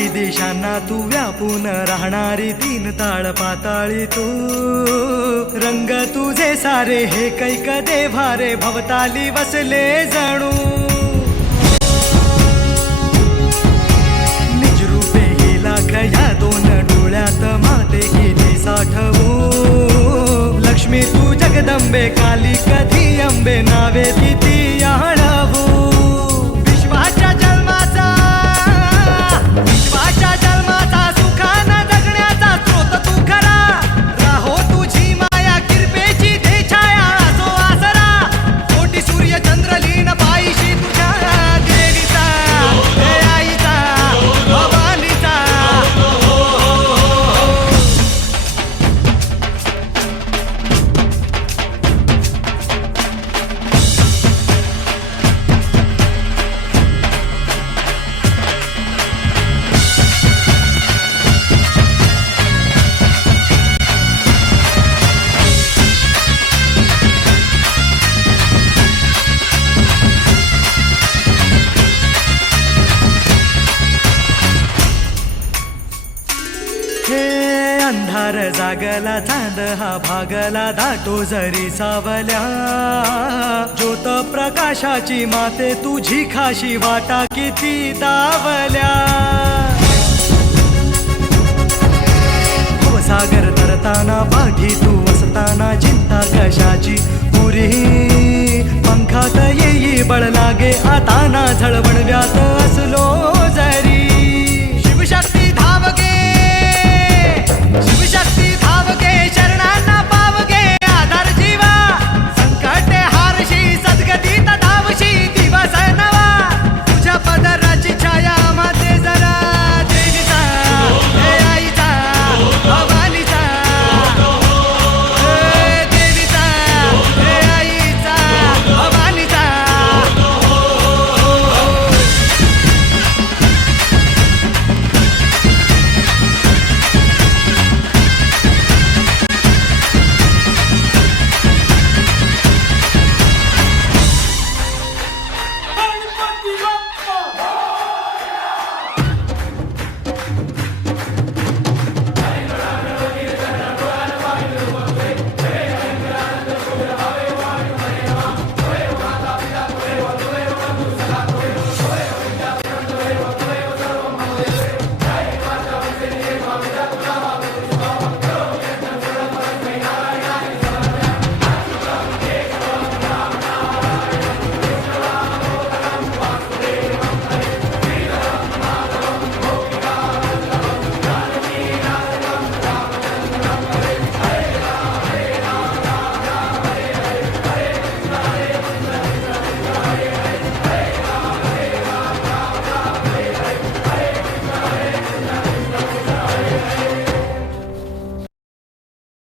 चारी दिशांना तू व्यापून राहणारी तीन ताळ पाताळी तू, रंग तुझे सारे हे कैक देव्हारे भवताली वसले जणू, निजरूपे ही लाख या दोन डोळ्यात माते किती साठवू, लक्ष्मी तू जगदंबे काली कधी अंबे नावे किती आळवू, विश्वाच्या जन्माचा सुखानं जगण्याचा स्रोत तू खरा, राहो तुझी माया कृपेची दे छाया असो आसरा, कोटी सूर्य चंद्र लीन पायीशी तुझ्या देवीचा हे आईचा भवानीचा, अंधार जागला चांद हा भागला दाटो जरी सावल्या, ज्योत प्रकाशाची माते तुझी खाशी वाटा किती दावल्या, सागर तरताना पाठी तू असताना चिंता कशाची पुरी, पंखात येई बळ लागे आता ना झळवण व्यात